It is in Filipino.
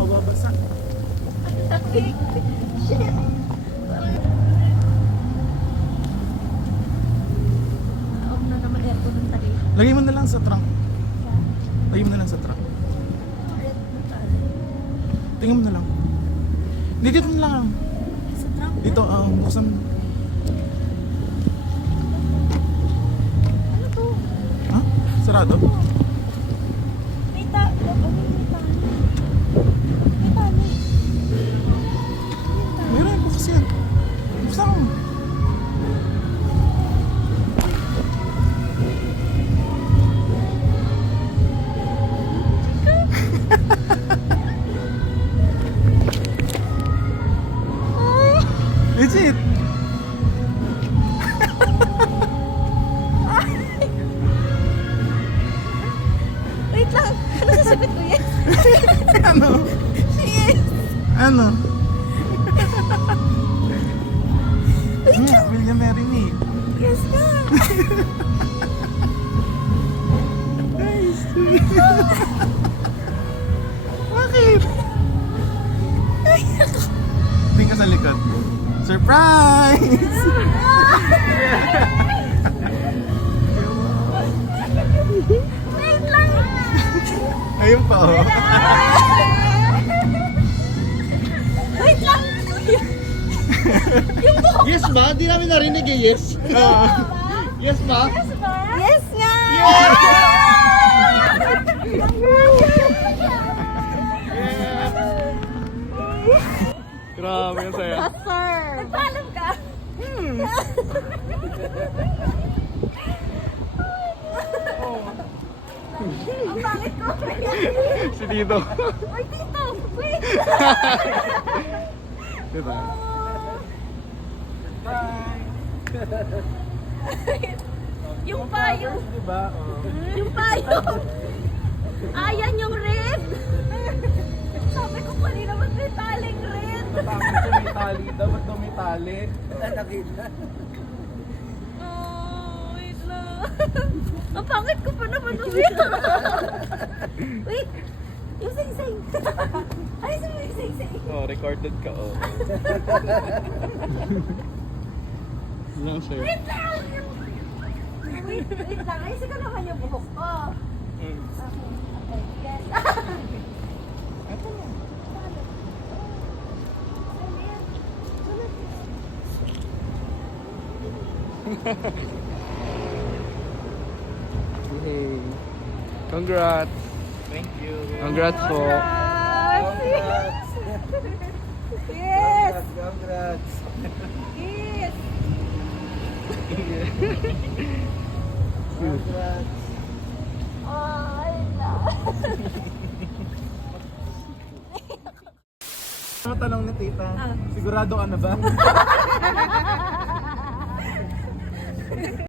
mababasa. Shit. Off na naman aircon ng tali. Lagay mo na lang sa trunk. Lagay mo na lang sa trunk. Tingnan mo na lang. Hindi, dito na lang. Sa trunk? Dito, buksan mo. Ano to? Ha? Sarado? May tali. May tali. Mayroon, bukas yan. Buksan mo. Legit! Wait lang. Ano sasagot ko yan? Ano? Yes. Ano? William Mary me. Yes na. Nice. Bakit? Tingin ka sa likod. Surprise! Wait lang. Ayun pa oh. Wait lang. Yes ba? Di namin narinig eh, yes. Yes ba? Yes ba? Yes nga. Grabe yung saya. Yes, sir. Nagpaalam ka? Ang pangit ko. Si Dito. Uy, Tito. Wait. Diba? Yung payo. Diba? Yung payo. Ayan yung red. Sabi ko kanina ba't may taling red? Tapos tumitali. Dapat tumitali. Nakita. Oh, wait lang. Ang pangit ko pa naman Wait. Yung sing-sing. Ay, yung sing-sing. Oh, recorded ka oh. Lang sa'yo. Wait lang. Wait lang. Ayusin ko naman yung buhok ko. Okay. Okay. Yes. Ito na. Hey. Congrats. Thank you. Congrats po. Yes. Yes. Congrats. Yes. Congrats. Ay, na. Tanong ni tita, sigurado ka na ba?